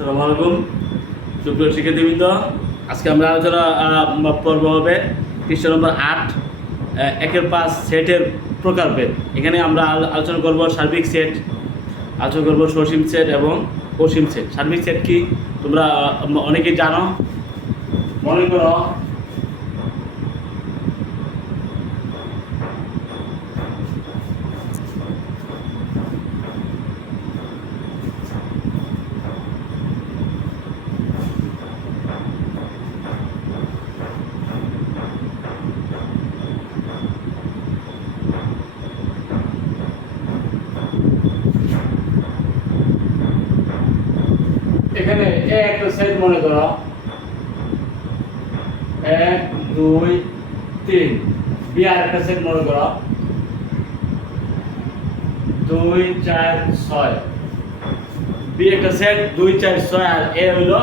আসসালামু আলাইকুম। সুপ্রিয় শিক্ষার্থীবৃন্দ, আজকে আমরা আলোচনা পর্ব হবে পৃষ্ঠ নম্বর আট একের পাঁচ সেটের প্রকারভেদ এখানে আমরা আলোচনা করব সার্বিক সেট, আলোচনা করব সসীম সেট এবং অসীম সেট। সার্বিক সেট কি? তোমরা অনেকেই জানো। মনে করো এখানে এ একটা সেট মনে করো। এক, দুই, তিন। বি আর একটা সেট মনে করো। দুই, চার, ছয়। বি একটা সেট দুই, চার, ছয়, আর এ হইল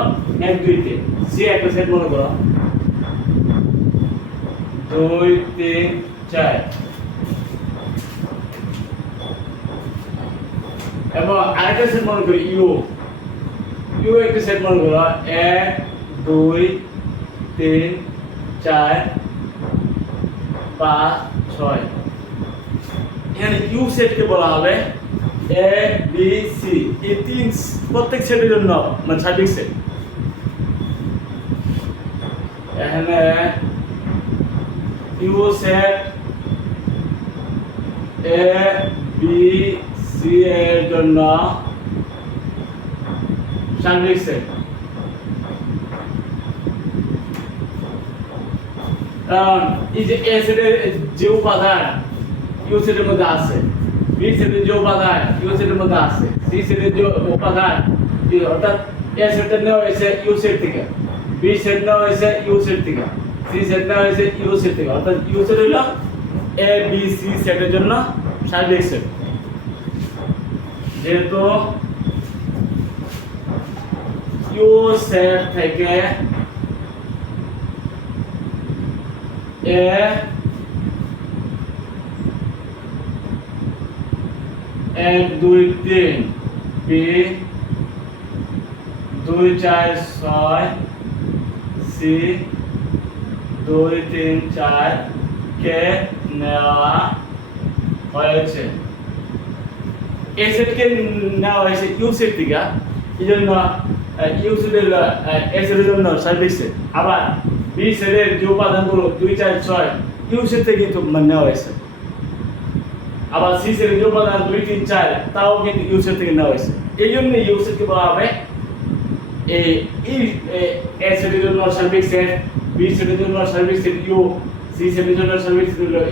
এক, দুই, তিন। সি একটা সেট মনে করো। দুই, তিন, চার। এবং আরেকটা সেট মনে করি, ইউ। ইউ একটা সেট মনে করো এক, দুই, তিন, চার, পাঁচ, ছয়। এখানে ইউ সেটকে বলা হবে এ বি সি এই তিন প্রত্যেক সেটের জন্য মানে সার্বিক সেট এখানে U set A B C এর জন্য সার্বিক সেট কারণ যে এ যে উপাদান মধ্যে আছে বি সেটের যে উপাদান ইউ সেটের মধ্যে আছে সি সেটের যে উপাদান অর্থাৎ সেটটা নেওয়া হয়েছে ইউ সেট থেকে বি সেট নেওয়া হয়েছে ইউ সেট থেকে সি সেট নেওয়া হয়েছে ইউ সেট থেকে, অর্থাৎ ইউ সেট হলো এ বি সি সেটের জন্য সার্বিক সেট যেহেতু ইউ সেট থেকে এ এক, দুই, তিন বি দুই, চার, ছয়, সি, দুই, তিন, চার, কে নেওয়া হয়েছে? এ সেটকে নেওয়া হয়েছে ইউ সেট থেকে, এই জন্য ইউ সেটের জন্য আবার বি যে উপাদানগুলো, দুই, চার, ছয় কিন্তু নেওয়া হয়েছে। আবার সি যে উপাদান, দুই, তিন, চার, তাও কিন্তু থেকে নেওয়া হয়েছে। এই জন্য বলা হবে এই এই এ জন্য জন্য ইউ সি জন্য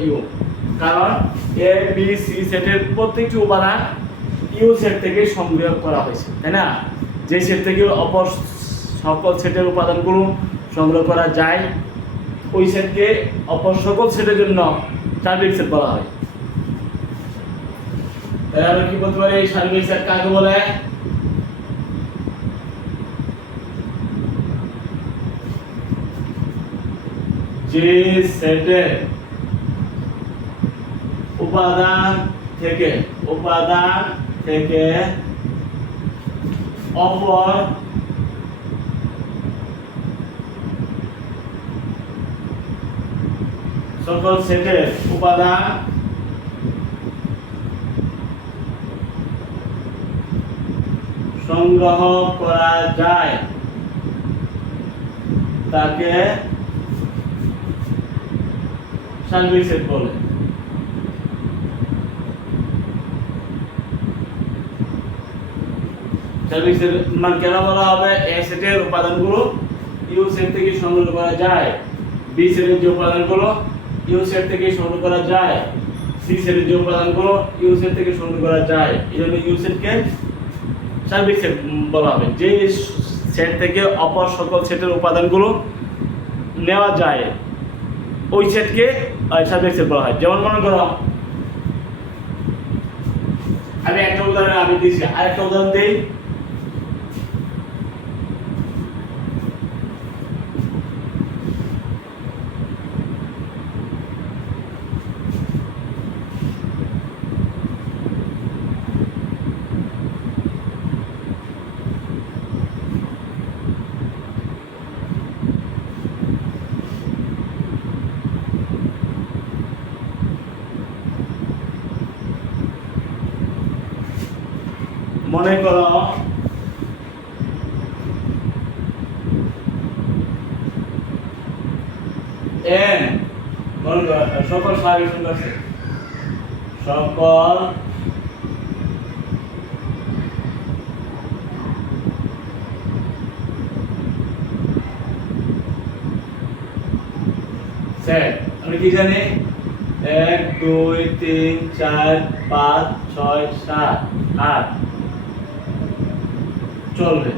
ইউ। কারণ এ, বি, সি সেটের প্রত্যেকটি উপাদান ইউ সেট থেকে সংগ্রহ করা হয়েছে, তাই না? যে সেট থেকে অপর সকল সেটের উপাদানগুলো সংগ্রহ করা যায়, ওই সেটকে অপর সকল সেটের জন্য সার্বিক সেট বলা হয়। তাহলে কি বলতে পারি? এই সার্বিক সেট কাকে বলে? যে সেটের উপাদান থেকে উপাদান থেকে অপর সকল সেটের উপাদান সংগ্রহ করা যায়। তাকে সার্বিক সেট বলে। সার্বিক সেট মানে কেন বলা হবে? এ সেটের উপাদানগুলো ইউ সেট থেকে সংগ্রহ করা যায়। বি সেটের যে উপাদানগুলো ইউ সেট থেকে সংগ্রহ করা যায়। সি সেটের যে উপাদানগুলো ইউ সেট থেকে সংগ্রহ করা যায়। এই জন্য ইউ সেটকে সার্বিক সেট বলা হবে। যে সেট থেকে অপর সকল সেটের উপাদানগুলো নেওয়া যায়, ওই সেটকে সার্বিক সেট বলা হয়। যেমন মনে করো, আমি একটা উদাহরণ আমি দিয়েছি। আরেকটা উদাহরণ দিই। মনে করো এন সকল স্বাভাবিক সংখ্যা আছে সকল কি জানি? এক, দুই, তিন, চার, পাঁচ, ছয়, সাত, আট। চলবে।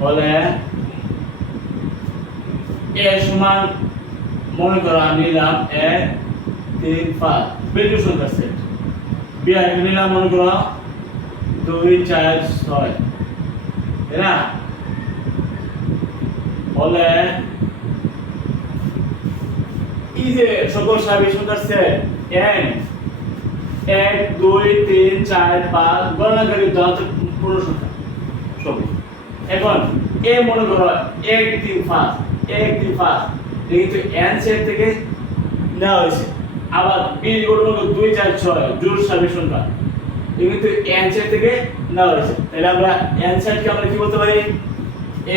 বলে, এ সমান, মনে করো, আমি নিলাম এক তিন পাঁচ। বিন্দু সংখ্যা সেট বি আর নিলাম, মনে করো, দুই, চার, ছয়। তাই না? বলে, এই যে সকল স্বাভাবিক সংখ্যার সেট n এক, দুই, তিন, চার, পাঁচ গণনাকারী দশ পূর্ণ সংখ্যা। সবই এখন এ মনে করো এক তিন পাঁচ এক তিন পাঁচ। কিন্তু n সেট থেকে নেওয়া হয়েছে। আবার বি গুলো দুই চার ছয় জোর স্বাভাবিক সংখ্যা কিন্তু n সেট থেকে নেওয়া হয়েছে। তাহলে আমরা n সেটকে আমরা কি বলতে পারি?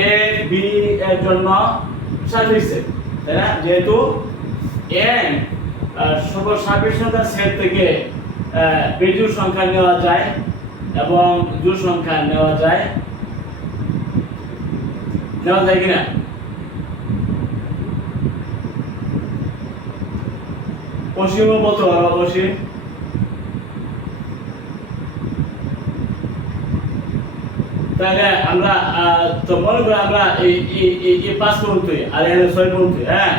এ বি এর জন্য স্বাভাবিক সেট তাই না? যেহেতু আহ, সকল সংখ্যার সেট থেকে বেজোড় সংখ্যা নেওয়া যায় এবং জোড় সংখ্যা নেওয়া যায়। নেওয়া যায় কিনা। অসীমও বলতে পারো অসীম তাহলে আমরা তো মনে করি আমরা এই পাঁচ পর্যন্ত আর এখানে ছয় পর্যন্ত হ্যাঁ?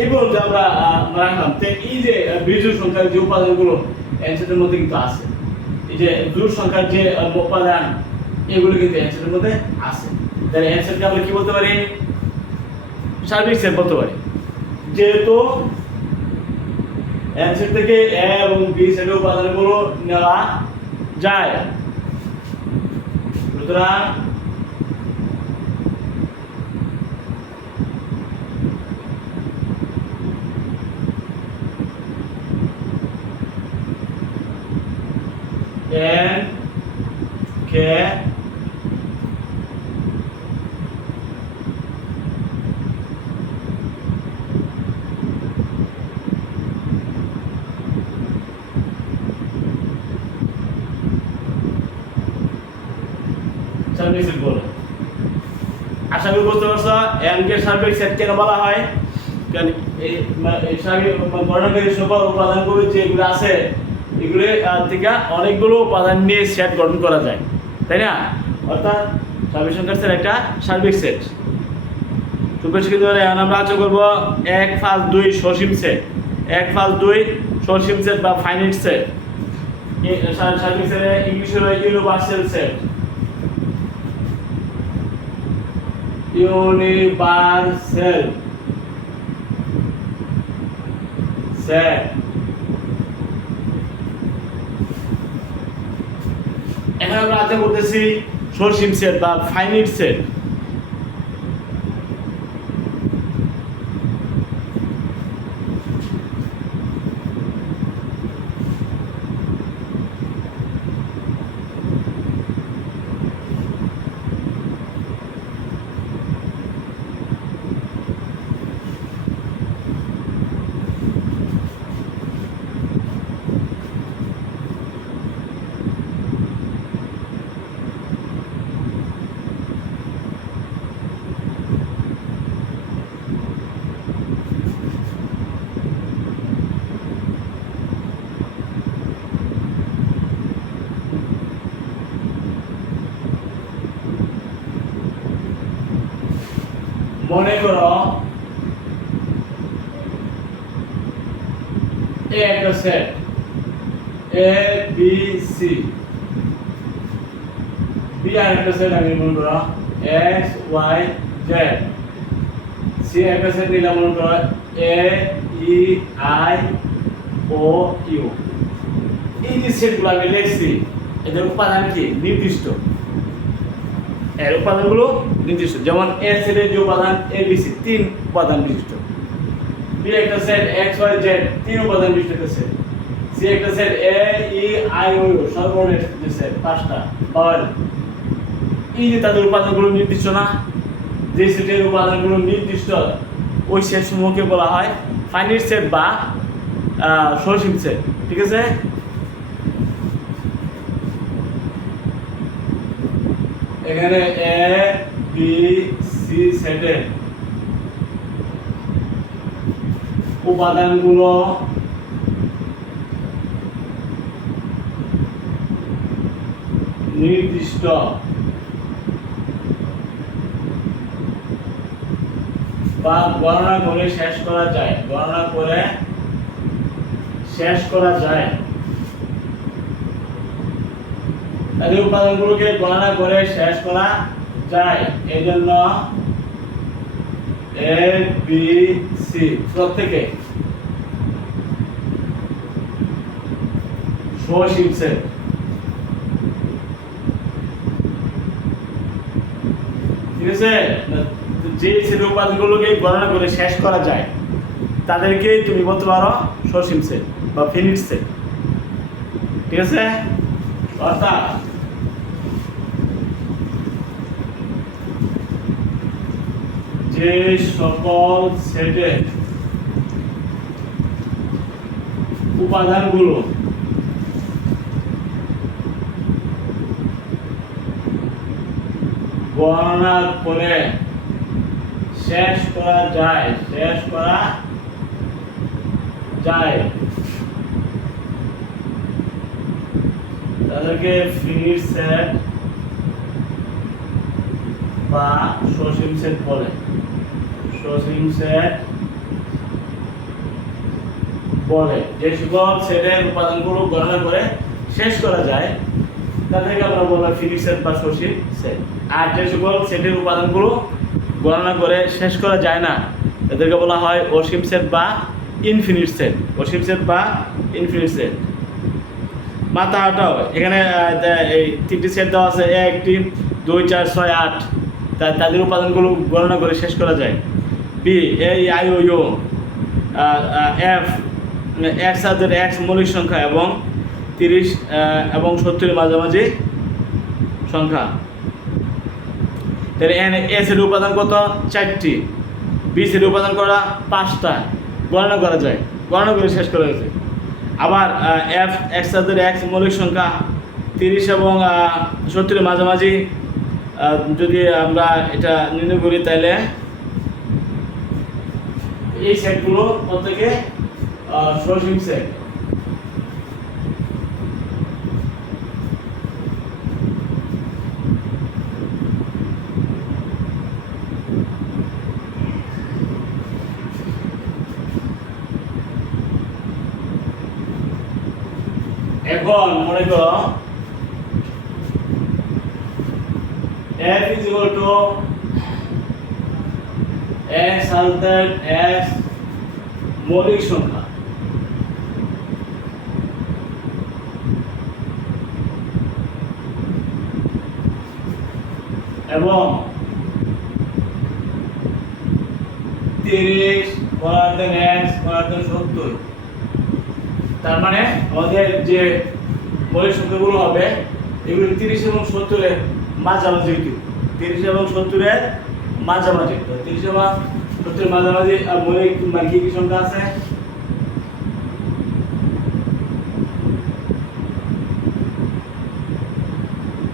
এই পর্যন্ত আমরা রাখলাম। তো এই যে বিজোড় সংখ্যার যে উপাদানগুলো মধ্যে কিন্তু আছে, এই যে জোড় সংখ্যার যে উপাদান এগুলো কিন্তু অ্যান্সারের মধ্যে আছে। তাহলে অ্যান্সারকে আমরা কি বলতে পারি? সার্বিক সেট বলতে পারি। যেহেতু অ্যান্সার থেকে এ এবং বি সেটের উপাদানগুলো নেওয়া যায়। সুতরাং এন কে সার্বিক সেট বলে আশা করি বুঝতে পারছ সেট কেন বলা হয়। কারণ এই এই সকল উপাদানগুলো যেগুলো আছে, এগুলো থেকে অনেকগুলো উপাদান নিয়ে সেট গঠন করা যায়। তাই না? অর্থাৎ সার্বিক সংখ্যার সেট একটা সার্বিক সেট। সুপ্রশিক্ষিত এখন আমরা আলোচনা করব এক পাঁচ দুই সসীম সেট। এক পাঁচ দুই সসীম সেট বা ফাইনাইট সেট। সার্বিক সেট ইংলিশে হলো ইউনিভার্সাল সেট। ইউনিভার্সাল। সেট এখন আমরা আজকে করতেছি সরসিম সেট বা ফাইনিট সেট। মনে করো এ একটা set A B C B আর একটা সেট আমি মনে করো এক্স ওয়াই জেড সি একটা সেট নিলাম মনে করো এ ই এদের উপাদান কি? নির্দিষ্ট। এর উপাদানগুলো নির্দিষ্ট। যেমন এ সেটের যে উপাদান এ বি সি তিন উপাদান বিশিষ্ট। বি একটা সেট এক্স ওয়াই জেড তিন উপাদান বিশিষ্ট একটা সেট। সি একটা set A E I O U সর্বর্ণ যে সেট, পাঁচটা, পাওয়ার। এই যে তাদের উপাদানগুলো নির্দিষ্ট না, যে সেটের উপাদানগুলো নির্দিষ্ট, ওই সেট সমূহকে বলা হয় ফাইনাইট সেট বা সসীম সেট। ঠিক আছে? এখানে এ বি সি সেটের উপাদানগুলো নির্দিষ্ট। বা গণনা করে শেষ করা যায়। গণনা করে শেষ করা যায়। তাদের উপাদানগুলোকে গণনা করে শেষ করা যায়। এই জন্য এ বি সি প্রত্যেকে ঠিক আছে? যে সেট উপাদানগুলোকে গণনা করে শেষ করা যায় তাদেরকে তুমি বলতে পারো সসীম সেট বা ফিনিট ঠিক আছে? অর্থাৎ যে সকল সেটের উপাদানগুলো গণনা করে শেষ করা যায় শেষ করা যায়। তাদেরকে ফিনিট সেট বা সসীম সেট বলে। সসীম সেট বলে। যে সকল সেটের উপাদানগুলো গণনা করে শেষ করা যায়, তাদেরকে আমরা বলব ফিনিট সেট বা সসীম সেট আর যে সকল সেটের উপাদানগুলো গণনা করে শেষ করা যায় না, তাদেরকে বলা হয় অসীম সেট বা ইনফিনিট সেট অসীম সেট বা ইনফিনিট সেট মাথা হাঁটাও এখানে এই তিনটি সেট দেওয়া আছে একটি দুই, চার, ছয়, আট। তাদের উপাদানগুলো গণনা করে শেষ করা যায়। B A I O U F X আদের এক্স মৌলিক সংখ্যা এবং তিরিশ এবং সত্তরের মাঝামাঝি সংখ্যা। তাহলে এন এস উপাদান কত? চারটি। বি এর উপাদান করা পাঁচটা। গণনা করা যায়। গণনা করে শেষ করা যায় আবার এফ এক্স আদের এক্স মৌলিক সংখ্যা তিরিশ এবং সত্তরের মাঝামাঝি। যদি আমরা এটা নির্ণয় করি তাহলে এই সেটগুলো প্রত্যেকে সসীম সেট এখন মনে করো, f is equal to x হালতের x মৌলিক সংখ্যা। এবং তিরিশ পরার্ধেন এক্স পরার্ধেন সত্তর। তার মানে আমাদের যে মৌলিক সংখ্যাগুলো হবে, এগুলো তিরিশ এবং সত্তরের মাঝামাঝি তিরিশ এবং সত্তরের মাঝামাঝি তিরিশ এবং সত্তরের মাঝামাঝি মৌলিক মানে কি কি সংখ্যা আছে?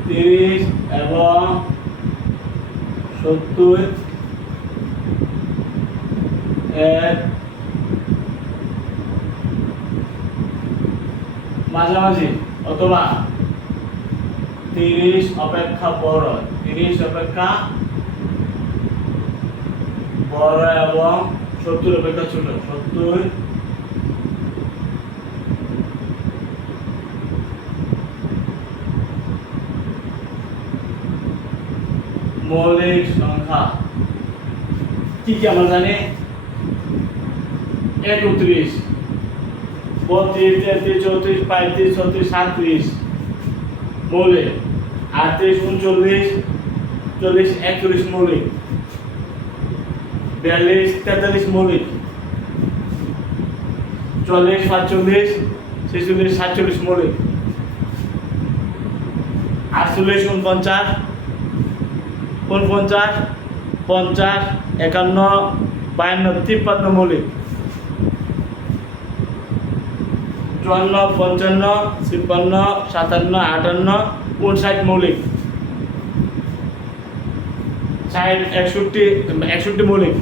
তিরিশ এবং সত্তর এর মাঝামাঝি অথবা তিরিশ অপেক্ষা বড়। তিরিশ অপেক্ষা বড় এবং সত্তর অপেক্ষা ছোট। সত্তর মৌলিক সংখ্যা। কি কি আমরা জানি? একত্রিশ বত্রিশ, তেত্রিশ, চৌত্রিশ, পঁয়ত্রিশ, ছত্রিশ, সাঁত্রিশ। মৌলিক। আটত্রিশ, উনচল্লিশ, চল্লিশ, একচল্লিশ মৌলিক। বিয়াল্লিশ, তেতাল্লিশ মৌলিক। চল্লিশ সাতচল্লিশ, ছেচল্লিশ, সাতচল্লিশ মৌলিক। আটচল্লিশ উনপঞ্চাশ উনপঞ্চাশ পঞ্চাশ, একান্ন, বায়ান্ন, তিপ্পান্ন মৌলিক। চুয়ান্ন, পঞ্চান্ন তিপ্পান্ন সাতান্ন, আটান্ন, উনষাট মৌলিক। ষাট, একষট্টি একষট্টি মৌলিক।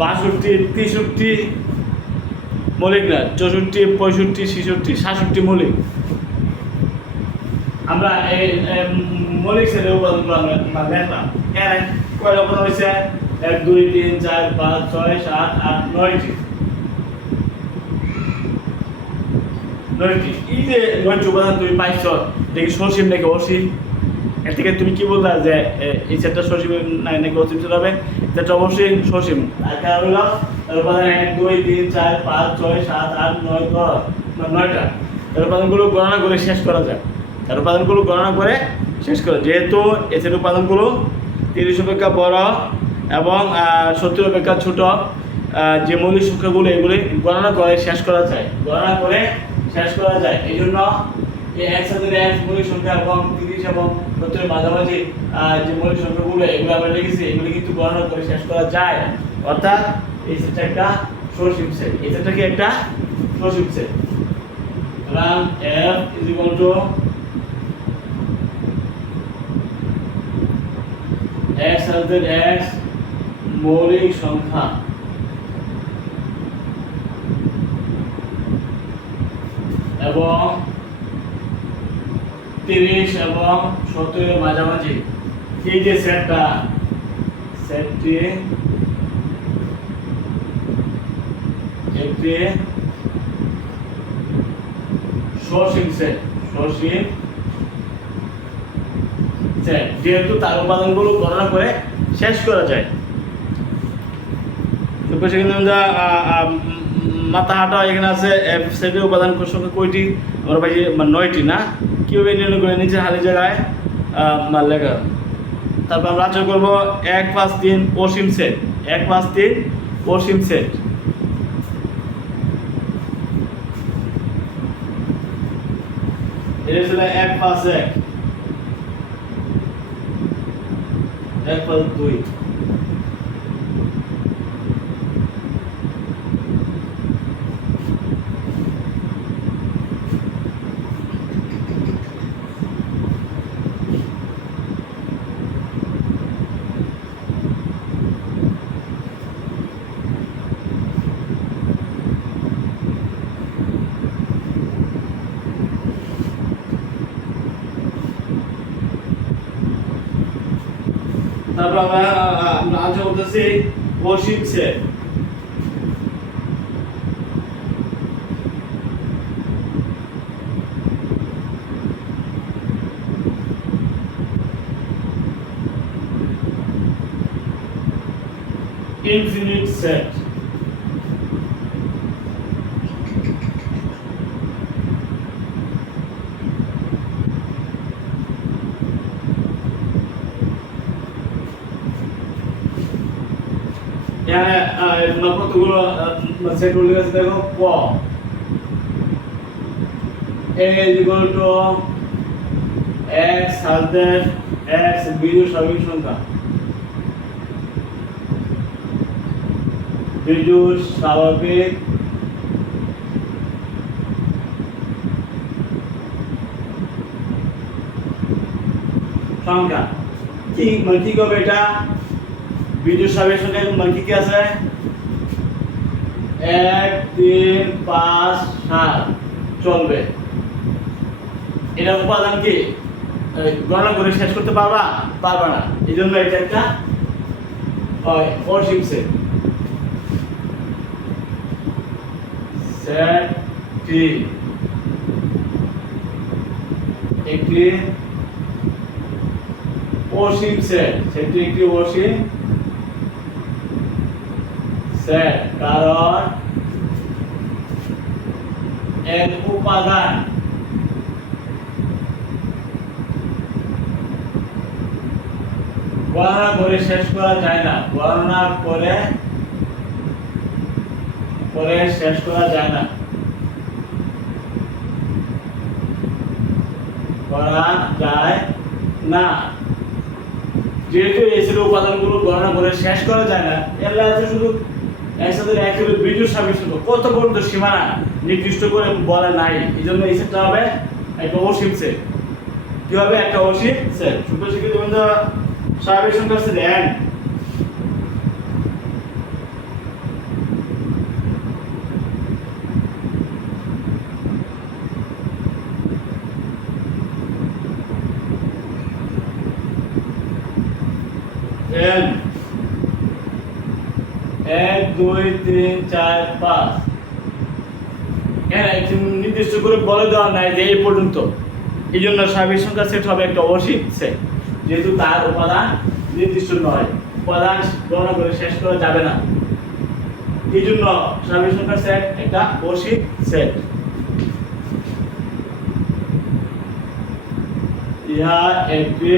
বাষট্টি, তেষট্টি মৌলিক না, চৌষট্টি, পঁয়ষট্টি, ছেষট্টি, সাতষট্টি মৌলিক। আমরা এই মৌলিক শ্রেণির উপাদানগুলো আমরা দেখলাম। কয়টা উপাদান হয়েছে এক, দুই, তিন, চার, পাঁচ, ছয়, সাত, আট, নয়টি। নয়টি। এই নয়টি উপাদান তুমি পাইছ, দেখি সসীম নাকি অসীম? এর থেকে তুমি কি বললা যে এই সেটটা সসীম নাকি অসীম হবে? সেটা অবশ্যই সসীম। উপাদান এক, দুই, তিন, চার, পাঁচ, ছয়, সাত, আট, নয়, দশ নয়টা। তার উপাদানগুলো গণনা করে শেষ করা যায় তার উপাদানগুলো গণনা করে শেষ করা যেহেতু এসের উপাদানগুলো তিরিশ অপেক্ষা বড় এবং সত্তর অপেক্ষা ছোট যে মৌলিক সংখ্যাগুলো এগুলি গণনা করে শেষ করা যায়। গণনা করে শেষ করা যায়। এই জন্য একসাথে এক এবং মাঝামাঝি যে এগুলো কিন্তু করে শেষ করা যায়। অর্থাৎ একটা সেট। কি একটা সেট? সাথে মৌলিক সংখ্যা। এবং তিরিশ এবং সত্তরের মাঝামাঝি। এই যে সেটটা সেটটি একটি সসীম সেট সসীম সেট যেহেতু তার উপাদানগুলো গণনা করে শেষ করা যায়। হাঁটা এখানে আছে সেটের উপাদান সংখ্যা কয়টি? আমরা পাইছি মানে নয়টি না? কীভাবে নির্ণয় করে নিচে হালি জায়গায়? লেখা। তারপর আমরা আলোচনা করব এক পাঁচ তিন অসীম সেট। এক পাঁচ তিন অসীম সেট। এটা এক পাঁচ এক। এক পাঁচ দুই তারপর আমরা আহ, আহ, আমরা আলোচনা করতেছি অসীম সেট infinite set এখানে আহ, তোমরা কতগুলো সেট উল্লেখ আছে দেখো ক। a is equal to x সাথে x বিজোড় স্বাভাবিক সংখ্যা। বিজোড় স্বাভাবিক সংখ্যা। কি মানে কি করবে এটা? বিজোড় স্বাভাবিক সংখ্যা মানে কি আছে? এক তিন পাঁচ, সাত। চলবে। এটা উপাদান কি? গণনা করে শেষ করতে পারবা? পারবা না। এই জন্য এটা একটা হয়, অসীম সেট। সেট টি। একটি অসীম সেট। সেটি একটি অসীম সেট কারণ এর উপাদান গণনা করে শেষ করা যায় না। গণনা করে করে শেষ করা যায় না। করা যায় না। যেহেতু এসির উপাদানগুলো গণনা করে শেষ করা যায় না, এর শুধু একসাথে একসাথে বিদ্যুৎ সাবিষ্ট কত পর্যন্ত সীমানা নির্দিষ্ট করে বলা নাই? এই জন্য এই সেটটা হবে একটা অসীম সেট। কি হবে একটা অসীম সেট? সুপ্র শিক্ষিত বন্ধু স্বাভাবিক সংখ্যা সেট এন এন এক, দুই, তিন, চার, পাঁচ। হ্যাঁ নির্দিষ্ট করে বলে দেওয়া নাই যে এই পর্যন্ত। এই জন্য স্বাভাবিক সংখ্যা সেট হবে একটা অসীম সেট যেহেতু তার উপাদান নির্দিষ্ট নয়। উপাদান গণনা করে শেষ করা যাবে না। এই জন্য স্বাভাবিক সংখ্যা সেট একটা অসীম সেট ইহা একটি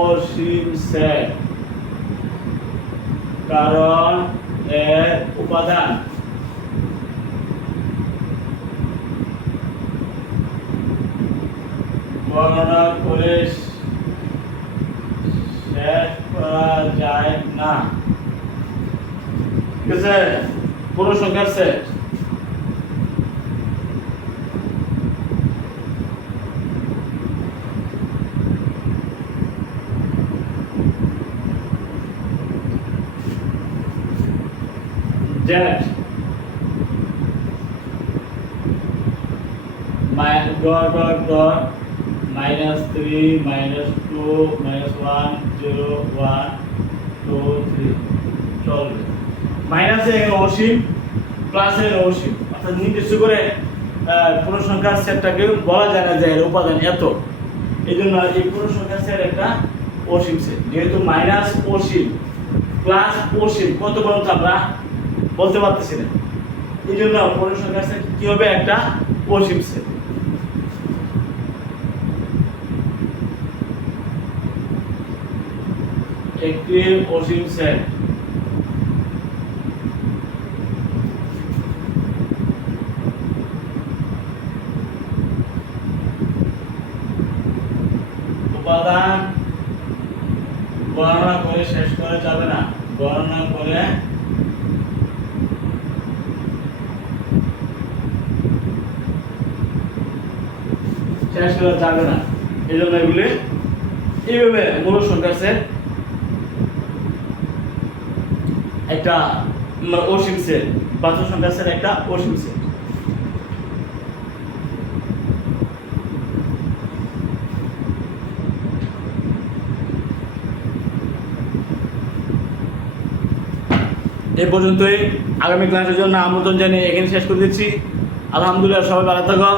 অসীম সেট কারণ এর উপাদান। বর্ণনা করে শেষ করা যায় না। ঠিক আছে? পুরো সংখ্যার set Z my dot dot dot minus three, minus two, minus one, zero, one, two, three. চলবে মাইনাসে এখানে অসীম প্লাসের অসীম। অর্থাৎ নির্দিষ্ট করে পুরো সংখ্যার সেটটাকে বলা যায় না যে এর উপাদান এত। এই জন্য এই পুরো সংখ্যার সেট একটা অসীম সেট। যেহেতু মাইনাস অসীম প্লাস অসীম, কত পর্যন্ত আমরা বলতে পারতেছি না। এই জন্য পুরো কাছে কি হবে? একটা অসীম সেট। একটি অসীম সেট উপাদান গণনা করে শেষ করা যাবে না গণনা করে শেষ করা যাবে না। এই জন্য এগুলি এইভাবে মূল সংখ্যার সেট একটা অসীম সেট বাস্তব সংখ্যার সেট একটা অসীম সেট। এই পর্যন্তই। আগামী ক্লাসের জন্য আমন্ত্রণ জানিয়ে এখানে শেষ করে দিচ্ছি। আলহামদুলিল্লাহ, সবাই ভালো থাকো।